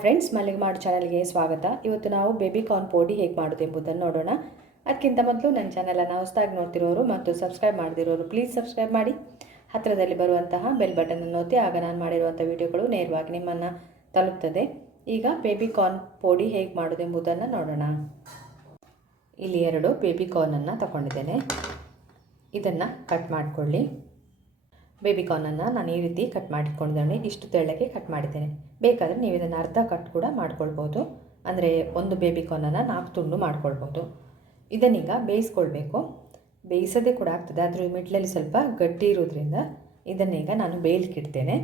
Friends, ಮಲ್ಲಿಗೆಮಾಡು ಚಾನಲ್ಗೆ ಸ್ವಾಗತ. ಇವತ್ತು ನಾವು ಬೇಬಿಕಾರ್ನ್ ಪೋಡಿ ಹೇಗೆ ಮಾಡೋದು ಎಂಬುದನ್ನು ನೋಡೋಣ. ಅದಕ್ಕಿಂತ ಮೊದಲು ನನ್ನ ಚಾನಲನ್ನು ಹೊಸದಾಗಿ ನೋಡ್ತಿರೋರು ಮತ್ತು ಸಬ್ಸ್ಕ್ರೈಬ್ ಮಾಡದಿರೋರು ಪ್ಲೀಸ್ ಸಬ್ಸ್ಕ್ರೈಬ್ ಮಾಡಿ. ಹತ್ತಿರದಲ್ಲಿ ಬರುವಂತಹ ಬೆಲ್ ಬಟನನ್ನು ಒತ್ತಿ, ಆಗ ನಾನು ಮಾಡಿರುವಂಥ ವಿಡಿಯೋಗಳು ನೇರವಾಗಿ ನಿಮ್ಮನ್ನು ತಲುಪ್ತದೆ. ಈಗ ಬೇಬಿಕಾರ್ನ್ ಪೋಡಿ ಹೇಗೆ ಮಾಡೋದು ಎಂಬುದನ್ನು ನೋಡೋಣ. ಇಲ್ಲಿ 2 ಬೇಬಿಕಾರ್ನನ್ನು ತಗೊಂಡಿದ್ದೇನೆ. ಇದನ್ನು ಕಟ್ ಮಾಡಿಕೊಳ್ಳಿ. ಬೇಬಿಕಾರ್ನನ್ನು ನಾನು ಈ ರೀತಿ ಕಟ್ ಮಾಡಿಟ್ಕೊಂಡಿದ್ದೇನೆ. ಇಷ್ಟು ತೆಳ್ಳಗೆ ಕಟ್ ಮಾಡಿದ್ದೇನೆ. ಬೇಕಾದರೆ ನೀವು ಇದನ್ನು ಅರ್ಧ ಕಟ್ ಕೂಡ ಮಾಡ್ಕೊಳ್ಬೋದು. ಅಂದರೆ ಒಂದು ಬೇಬಿಕಾರ್ನನ್ನು 4 ತುಂಡು ಮಾಡ್ಕೊಳ್ಬೋದು. ಇದನ್ನೀಗ ಬೇಯಿಸ್ಕೊಳ್ಬೇಕು. ಬೇಯಿಸೋದೇ ಕೂಡ ಆಗ್ತದೆ, ಆದರೆ ಮಿಡ್ಲಲ್ಲಿ ಸ್ವಲ್ಪ ಗಟ್ಟಿ ಇರೋದ್ರಿಂದ ಇದನ್ನೀಗ ನಾನು ಬೇಯಲಿಕ್ಕೆ ಇಡ್ತೇನೆ.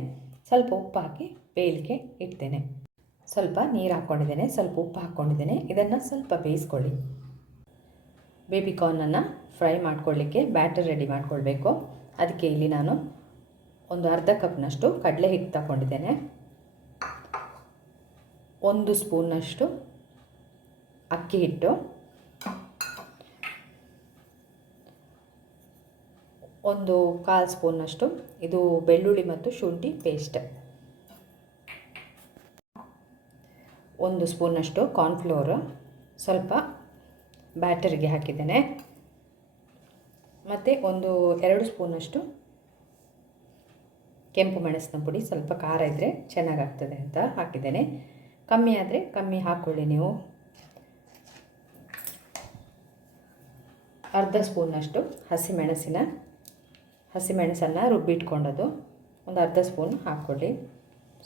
ಸ್ವಲ್ಪ ಉಪ್ಪು ಹಾಕಿ ಬೇಯಲಿಕ್ಕೆ ಇಡ್ತೇನೆ. ಸ್ವಲ್ಪ ನೀರು ಹಾಕ್ಕೊಂಡಿದ್ದೇನೆ, ಸ್ವಲ್ಪ ಉಪ್ಪು ಹಾಕ್ಕೊಂಡಿದ್ದೇನೆ. ಇದನ್ನು ಸ್ವಲ್ಪ ಬೇಯಿಸ್ಕೊಳ್ಳಿ. ಬೇಬಿಕಾರ್ನನ್ನು ಫ್ರೈ ಮಾಡ್ಕೊಳ್ಳಿಕ್ಕೆ ಬ್ಯಾಟರ್ ರೆಡಿ ಮಾಡ್ಕೊಳ್ಬೇಕು. ಅದಕ್ಕೆ ಇಲ್ಲಿ ನಾನು ಒಂದು ಅರ್ಧ ಕಪ್ನಷ್ಟು ಕಡಲೆ ಹಿಟ್ಟು ತಗೊಂಡಿದ್ದೇನೆ. 1 ಸ್ಪೂನ್ನಷ್ಟು ಅಕ್ಕಿ ಹಿಟ್ಟು, 1/4 ಸ್ಪೂನ್ನಷ್ಟು ಇದು ಬೆಳ್ಳುಳ್ಳಿ ಮತ್ತು ಶುಂಠಿ ಪೇಸ್ಟ್, 1 ಸ್ಪೂನ್ನಷ್ಟು ಕಾರ್ನ್ಫ್ಲೋರ್ ಸ್ವಲ್ಪ ಬ್ಯಾಟರಿಗೆ ಹಾಕಿದ್ದೇನೆ. ಮತ್ತು 2 ಸ್ಪೂನಷ್ಟು ಕೆಂಪು ಮೆಣಸಿನ ಪುಡಿ, ಸ್ವಲ್ಪ ಖಾರ ಇದ್ದರೆ ಚೆನ್ನಾಗಾಗ್ತದೆ ಅಂತ ಹಾಕಿದ್ದೇನೆ. ಕಮ್ಮಿ ಆದರೆ ಕಮ್ಮಿ ಹಾಕ್ಕೊಳ್ಳಿ ನೀವು. ಅರ್ಧ ಸ್ಪೂನಷ್ಟು ಹಸಿಮೆಣಸನ್ನು ರುಬ್ಬಿಟ್ಕೊಂಡದ್ದು ಒಂದು ಅರ್ಧ ಸ್ಪೂನ್ ಹಾಕ್ಕೊಳ್ಳಿ.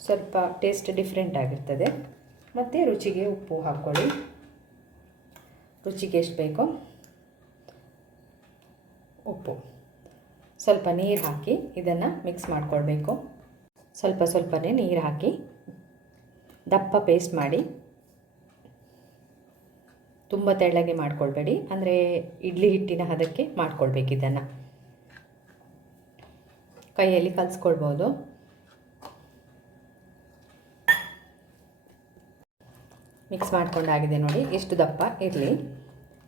ಸ್ವಲ್ಪ ಟೇಸ್ಟ್ ಡಿಫ್ರೆಂಟ್ ಆಗಿರ್ತದೆ. ಮತ್ತು ರುಚಿಗೆ ಉಪ್ಪು ಹಾಕ್ಕೊಳ್ಳಿ. ರುಚಿಗೆ ಎಷ್ಟು ಬೇಕೋ ಉಪ್ಪು. ಸ್ವಲ್ಪ ನೀರು ಹಾಕಿ ಇದನ್ನು ಮಿಕ್ಸ್ ಮಾಡಿಕೊಳ್ಬೇಕು. ಸ್ವಲ್ಪನೇ ನೀರು ಹಾಕಿ ದಪ್ಪ ಪೇಸ್ಟ್ ಮಾಡಿ. ತುಂಬ ತೆಳ್ಳಗೆ ಮಾಡ್ಕೊಳ್ಬೇಡಿ, ಅಂದರೆ ಇಡ್ಲಿ ಹಿಟ್ಟಿನ ಹದಕ್ಕೆ ಮಾಡ್ಕೊಳ್ಬೇಕು. ಇದನ್ನು ಕೈಯಲ್ಲಿ ಕಲಿಸ್ಕೊಳ್ಬೋದು. ಮಿಕ್ಸ್ ಮಾಡ್ಕೊಂಡಾಗಿದೆ ನೋಡಿ. ಎಷ್ಟು ದಪ್ಪ ಇರಲಿ.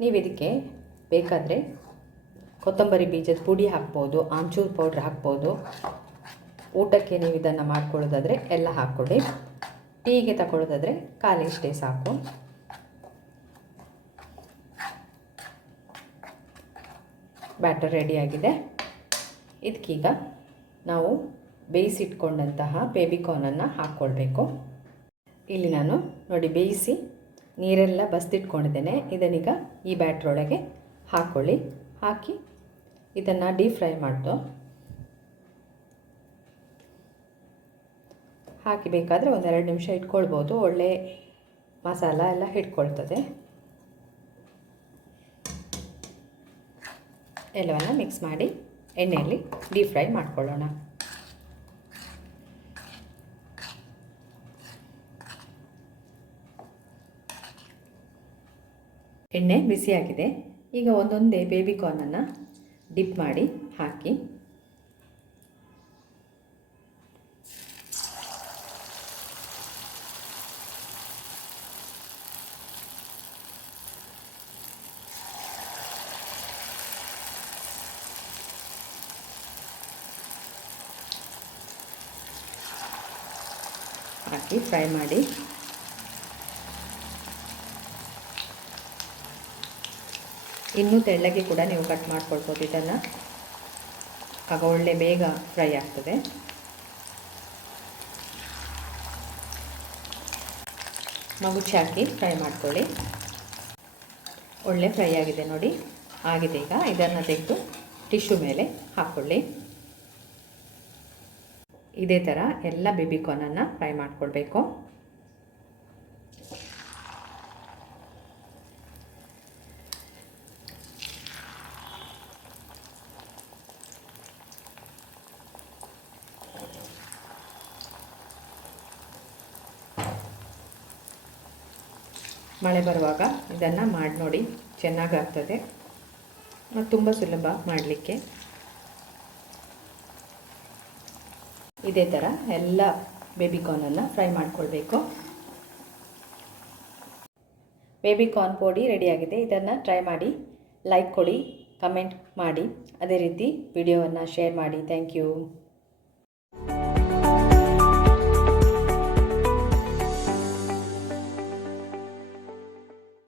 ನೀವು ಇದಕ್ಕೆ ಬೇಕಾದರೆ ಕೊತ್ತಂಬರಿ ಬೀಜದ ಪುಡಿ ಹಾಕ್ಬೋದು, ಆಮ್ಚೂರ್ ಪೌಡ್ರ್ ಹಾಕ್ಬೋದು. ಊಟಕ್ಕೆ ನೀವು ಇದನ್ನು ಮಾಡ್ಕೊಳ್ಳೋದಾದರೆ ಎಲ್ಲ ಹಾಕ್ಕೊಳ್ಳಿ. ಟೀಗೆ ತಗೊಳ್ಳೋದಾದರೆ ಖಾಲಿ ಇಷ್ಟೇ ಸಾಕು. ಬ್ಯಾಟರ್ ರೆಡಿಯಾಗಿದೆ. ಇದಕ್ಕೀಗ ನಾವು ಬೇಯಿಸಿಟ್ಕೊಂಡಂತಹ ಬೇಬಿಕಾರ್ನನ್ನು ಹಾಕ್ಕೊಳ್ಬೇಕು. ಇಲ್ಲಿ ನಾನು ನೋಡಿ ಬೇಯಿಸಿ ನೀರೆಲ್ಲ ಬಸ್ದಿಟ್ಕೊಂಡಿದ್ದೇನೆ. ಇದನ್ನೀಗ ಈ ಬ್ಯಾಟ್ರೊಳಗೆ ಹಾಕ್ಕೊಳ್ಳಿ. ಹಾಕಿ ಇದನ್ನು ಡೀಪ್ ಫ್ರೈ ಮಾಡ್ದು ಹಾಕಿ ಬೇಕಾದರೆ 1-2 ನಿಮಿಷ ಇಟ್ಕೊಳ್ಬೋದು. ಒಳ್ಳೆ ಮಸಾಲ ಎಲ್ಲ ಹಿಡ್ಕೊಳ್ತದೆ. ಎಲ್ಲವನ್ನು ಮಿಕ್ಸ್ ಮಾಡಿ ಎಣ್ಣೆಯಲ್ಲಿ ಡೀಪ್ ಫ್ರೈ ಮಾಡ್ಕೊಳ್ಳೋಣ. ಎಣ್ಣೆ ಬಿಸಿಯಾಗಿದೆ. ಈಗ ಒಂದೊಂದೇ ಬೇಬಿಕಾರ್ನನ್ನು ಡಿಪ್ ಮಾಡಿ ಹಾಕಿ ಫ್ರೈ ಮಾಡಿ. ಇನ್ನೂ ತೆಳ್ಳಗೆ ಕೂಡ ನೀವು ಕಟ್ ಮಾಡ್ಕೊಳ್ಬೋದು. ಇದನ್ನು ಆಗ ಒಳ್ಳೆ ಬೇಗ ಫ್ರೈ ಆಗ್ತದೆ. ಮಗುಚಿ ಹಾಕಿ ಫ್ರೈ ಮಾಡ್ಕೊಳ್ಳಿ. ಒಳ್ಳೆ ಫ್ರೈ ಆಗಿದೆ ನೋಡಿ. ಆಗಿದೆ. ಈಗ ಇದನ್ನು ತೆಗೆದು ಟಿಶ್ಯೂ ಮೇಲೆ ಹಾಕ್ಕೊಳ್ಳಿ. ಇದೇ ಥರ ಎಲ್ಲ ಬೇಬಿಕಾರ್ನನ್ನು ಫ್ರೈ ಮಾಡ್ಕೊಳ್ಬೇಕು. ಮಳೆ ಬರುವಾಗ ಇದನ್ನು ಮಾಡಿ ನೋಡಿ, ಚೆನ್ನಾಗಾಗ್ತದೆ ಮತ್ತು ತುಂಬ ಸುಲಭ ಮಾಡಲಿಕ್ಕೆ. ಇದೇ ಥರ ಎಲ್ಲ ಬೇಬಿಕಾರ್ನನ್ನು ಫ್ರೈ ಮಾಡ್ಕೊಳ್ಬೇಕು. ಬೇಬಿಕಾರ್ನ್ ಪೋಡಿ ರೆಡಿಯಾಗಿದೆ. ಇದನ್ನು ಟ್ರೈ ಮಾಡಿ, ಲೈಕ್ ಕೊಡಿ, ಕಮೆಂಟ್ ಮಾಡಿ, ಅದೇ ರೀತಿ ವಿಡಿಯೋವನ್ನು ಶೇರ್ ಮಾಡಿ. Thank you.